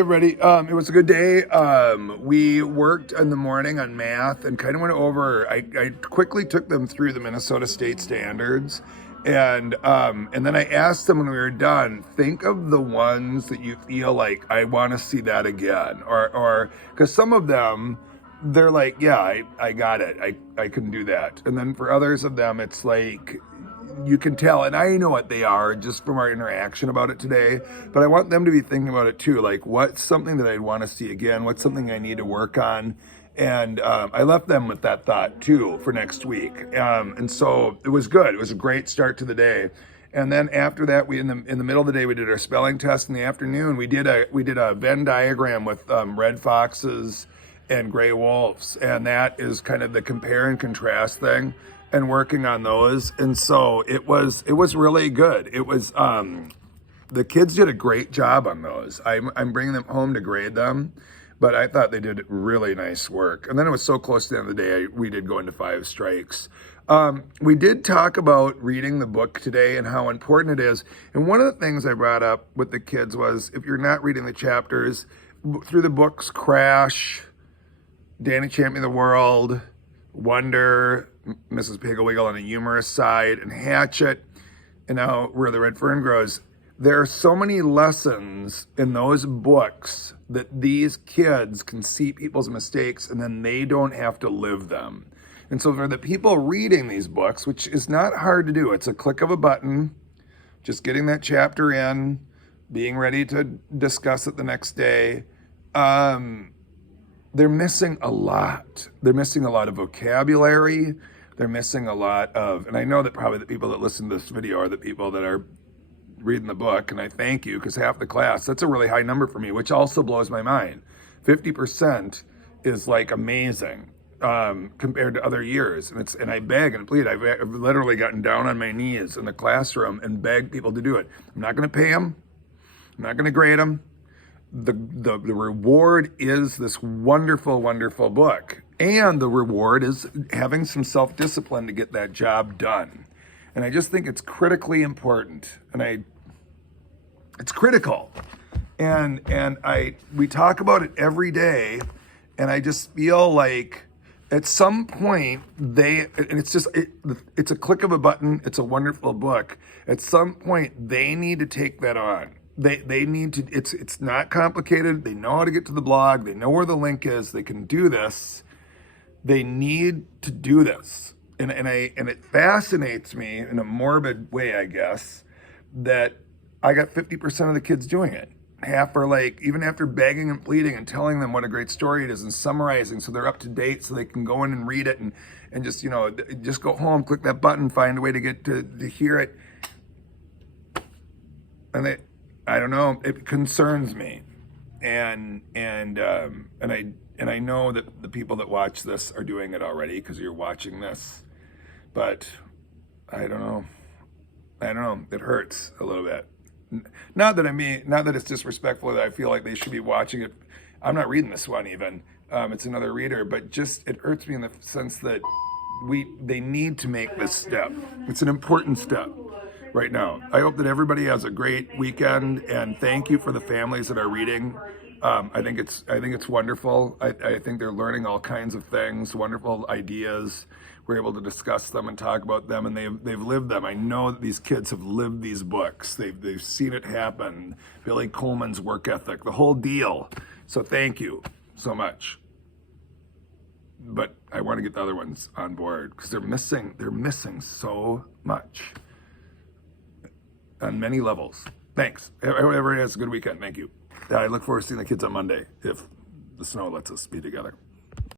Everybody, it was a good day. We worked in the morning on math and kind of went over. I quickly took them through the Minnesota State standards, and then I asked them when we were done, think of the ones that you feel like I want to see that again, or because some of them they're like, yeah, I got it, I can do that, and then for others of them, it's like you can tell, and I know what they are just from our interaction about it today, but I want them to be thinking about it too. Like, what's something that I'd want to see again? What's something I need to work on? And I left them with that thought too for next week. And so it was good. It was a great start to the day. And then after that, we in the middle of the day we did our spelling test. In the afternoon, we did a Venn diagram with red foxes and gray wolves, and that is kind of the compare and contrast thing, and working on those. And so it was really good. It was the kids did a great job on those. I'm bringing them home to grade them, but I thought they did really nice work. And then it was so close to the end of the day, we did go into 5 strikes. We did talk about reading the book today and how important it is. And one of the things I brought up with the kids was, if you're not reading the chapters through the books, Crash, Danny Champion of the World, Wonder, Mrs. Piggle on a humorous side, and Hatchet, and now Where the Red Fern Grows. There are so many lessons in those books that these kids can see people's mistakes and then they don't have to live them. And so for the people reading these books, which is not hard to do, it's a click of a button, just getting that chapter in, being ready to discuss it the next day, they're missing a lot. They're missing a lot of vocabulary. They're missing a lot of, and I know that probably the people that listen to this video are the people that are reading the book, and I thank you, because half the class, that's a really high number for me, which also blows my mind. 50% is like amazing compared to other years. And I beg and plead. I've literally gotten down on my knees in the classroom and begged people to do it. I'm not going to pay them. I'm not going to grade them. The reward is this wonderful, wonderful book. And the reward is having some self-discipline to get that job done. And I just think it's critically important. And it's critical. And we talk about it every day. And I just feel like at some point it's a click of a button. It's a wonderful book. At some point they need to take that on. They need to, it's not complicated. They know how to get to the blog. They know where the link is. They can do this. They need to do this. And it fascinates me in a morbid way, I guess, that I got 50% of the kids doing it. Half are like, even after begging and pleading and telling them what a great story it is and summarizing so they're up to date so they can go in and read it and just, just go home, click that button, find a way to get to hear it. And I don't know, it concerns me. And I know that the people that watch this are doing it already because you're watching this, but I don't know. It hurts a little bit. Not that it's disrespectful that I feel like they should be watching it. I'm not reading this one even. It's another reader, but just it hurts me in the sense that they need to make this step. It's an important step right now. I hope that everybody has a great weekend, and thank you for the families that are reading. I think it's wonderful. I think they're learning all kinds of things, wonderful ideas. We're able to discuss them and talk about them, and they've lived them. I know that these kids have lived these books. They've seen it happen. Billy Coleman's work ethic, the whole deal. So thank you so much. But I want to get the other ones on board because they're missing so much on many levels. Thanks. Everybody has a good weekend. Thank you. I look forward to seeing the kids on Monday if the snow lets us be together.